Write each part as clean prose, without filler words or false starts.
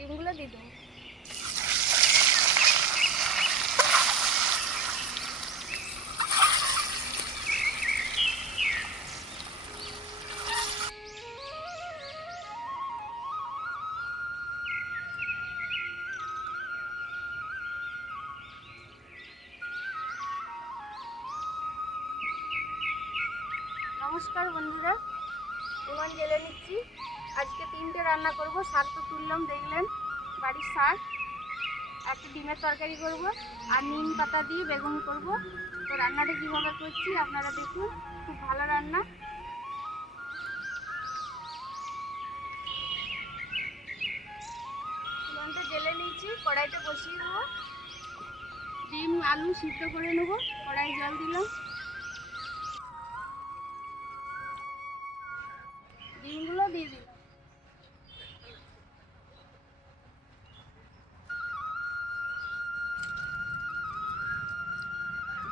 ডিমগুলো দিয়ে দেবো। নমস্কার বন্ধুরা, উনুন জ্বেলে নিচ্ছি। আজকে 3টে রান্না করব। শাক তো তুললাম, দেখলেন বাড়ির শাক। একটা ডিমের তরকারি করব আর নিম পাতা দিয়ে বেগুন করব। তো রান্নাটা কীভাবে করছি আপনারা দেখুন, খুব ভালো রান্না। উনুনটা জ্বেলে নিচ্ছি, কড়াইটা বসিয়ে দেবো। ডিম আলু সিদ্ধ করে নেবো। কড়াই জল দিলাম, ডিমগুলো দিয়ে দিলাম।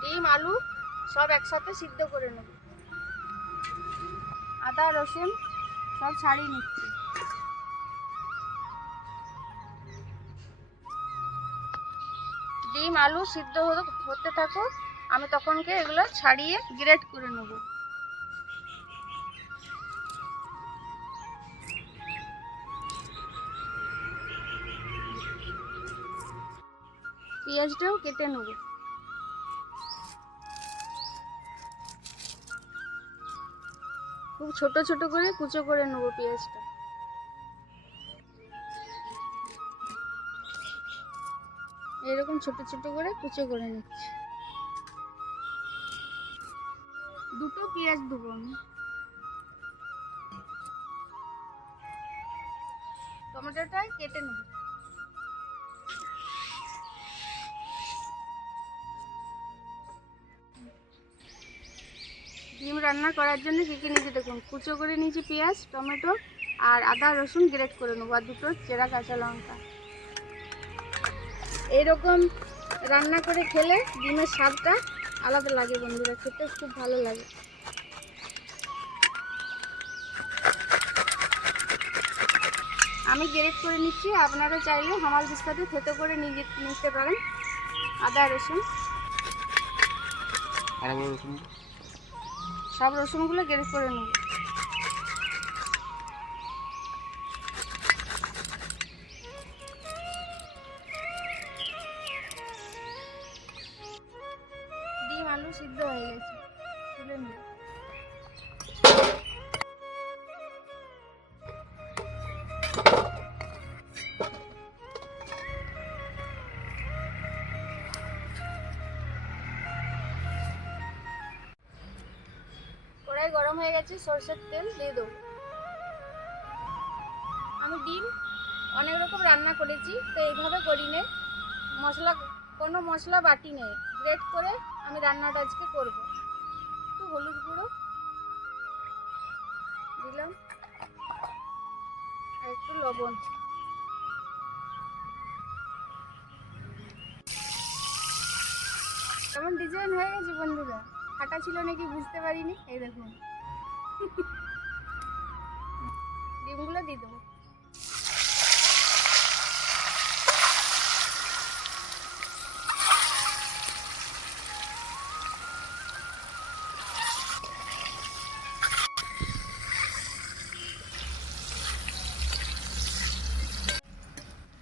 ডিম আলু সব একসাথে সিদ্ধ করে নেব। আদা রসুন সব ছাড়িয়ে নিচ্ছি। ডিম আলু সিদ্ধ হতে থাকুক, আমি তখনকে এগুলো ছাড়িয়ে গ্রেট করে নেব। পেঁয়াজটাও কেটে নেব। খুব ছোট ছোট করে কুচো করে নেব পেঁয়াজটা। এরকম ছোট ছোট করে কুচো করে নিচ্ছি। দুটো পেঁয়াজ দেবো আমি। টমেটোটা কেটে নেব। ডিম রান্না করার জন্য কী কী নিয়েছি দেখুন। কুচো করে নিয়েছি পেঁয়াজ, টমেটো আর আদা রসুন গ্রেট করে নেবো, আর দুটো চেরা কাঁচা লঙ্কা। এইরকম রান্না করে খেলে ডিমের স্বাদটা আলাদা লাগে বন্ধুরা, খেতে খুব ভালো লাগে। আমি গ্রেট করে নিচ্ছি, আপনারা চাইলে হামাল দিস্তাতে থেতো করে নিতে পারেন। আদা রসুন সব রসুনগুলো গ্রেট করে নেব। ডিম আলু সিদ্ধ হয়ে গেছে, তুলে নেব। কড়াই গরম হয়ে গেছে, সরষের তেল দিয়ে দেবো। আমি ডিম অনেক রকম রান্না করেছি, তো এইভাবে করি নে। কোনো মশলা বাটি নেই, গ্রেট করে আমি রান্নাটা আজকে করব। একটু হলুদ গুঁড়ো দিলাম আর একটু লবণ। কেমন ডিজাইন হয়ে গেছে বন্ধুরা, ফাটা ছিল নাকি বুঝতে পারিনি। এই দেখুন, ডিমগুলো দিয়ে দেবো।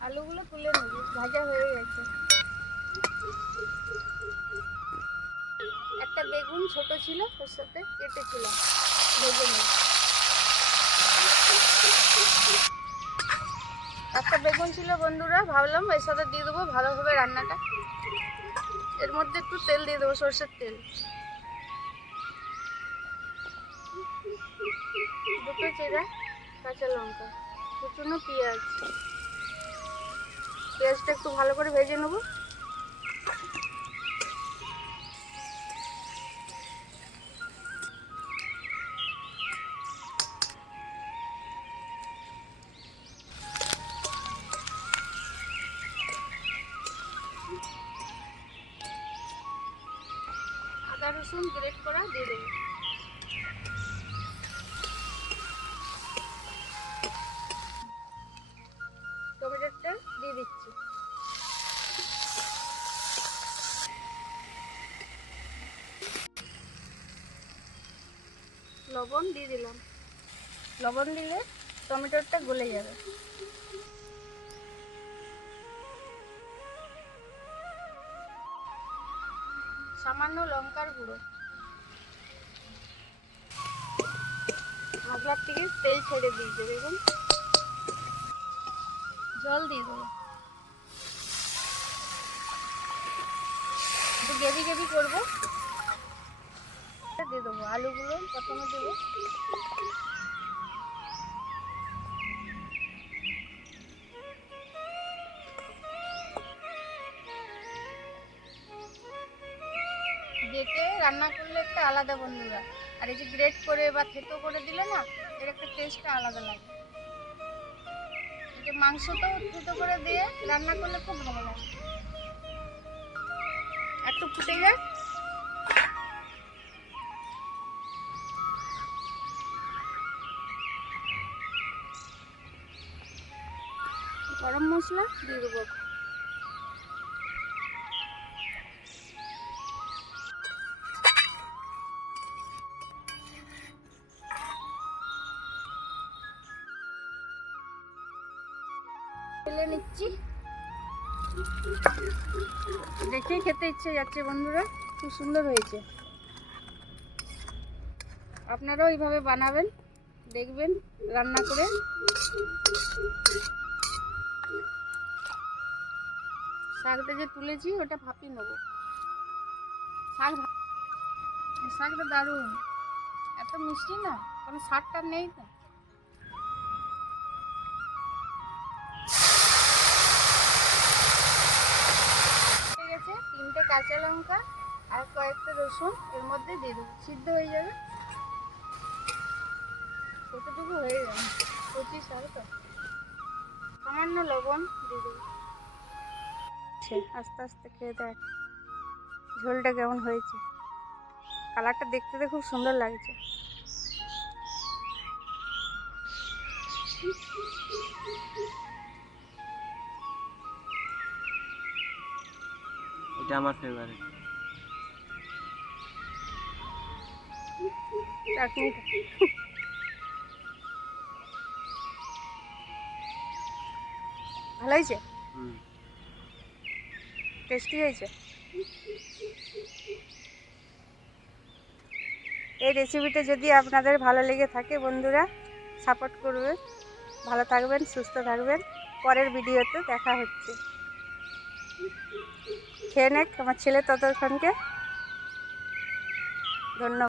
আলুগুলো তুলে নেব, ভাজা হয়ে গেছে। একটা বেগুন ছোট ছিল, ওর সাথে কেটেছিলাম, ভেজে নেব। একটা বেগুন ছিল বন্ধুরা, ভাবলাম এর সাথে দিয়ে দেবো, ভালো হবে রান্নাটা। এর মধ্যে একটু তেল দিয়ে দেবো, সরষের তেল। দুটো চেরা কাঁচা লঙ্কা, কুচনো পেঁয়াজ। পেঁয়াজটা একটু ভালো করে ভেজে নেব। আদা রসুন গ্রেট করা দিয়ে দেবো। টমেটোটা লবণ দিয়ে দিলাম। লবণ দিলে টমেটোটা গলে যাবে। সামান্য লঙ্কার গুঁড়ো। মশলার থেকে তেল ছেড়ে দিয়েছে দেখুন। জল দিয়ে দেবো, একটু গ্রেভি গ্রেভি করবো। দিয়ে দেবো আলুগুলো, প্রথমে দেবো। বেটে রান্না করলে একটা আলাদা বন্ধুরা, আর এই যে গ্রেট করে বা থেতো করে দিলে না, এর একটা টেস্টটা আলাদা লাগে। মাংস তো থেতো করে দিয়ে রান্না করলে খুব ভালো লাগে। একটু ফুটে যায়, গরম মশলা দিয়ে দেবো। ঢেলে নিচ্ছি। দেখেই খেতে ইচ্ছে যাচ্ছে বন্ধুরা, খুব সুন্দর হয়েছে। আপনারাও এইভাবে বানাবেন, দেখবেন রান্না করে। শাকটা যে তুলেছি ওটা ভাপিয়ে নেবো। শাকটা দারুণ, এত মিষ্টি না, কারণ শাকটা নেই তো। ঠিক আছে, 3টে কাঁচা লঙ্কা আর কয়েকটা রসুন এর মধ্যে দিয়ে দেবো, সিদ্ধ হয়ে যাবে। কতটুকু হয়ে যাবে, কচি শাক তো। সামান্য লবণ দিয়ে দেবো। আস্তে আস্তে খেয়ে দেখ ঝোলটা কেমন হয়েছে। কালারটা দেখতে তো খুব সুন্দর লাগছে। এটা আমার ফেভারিট। ভালো হয়েছে, টেস্টি হয়েছে। এই রেসিপিটা যদি আপনাদের ভালো লেগে থাকে বন্ধুরা, সাপোর্ট করবেন। ভালো থাকবেন, সুস্থ থাকবেন। পরের ভিডিওতে দেখা হচ্ছে। খেয়ে নেক আমার ছেলে ততক্ষণকে। ধন্যবাদ।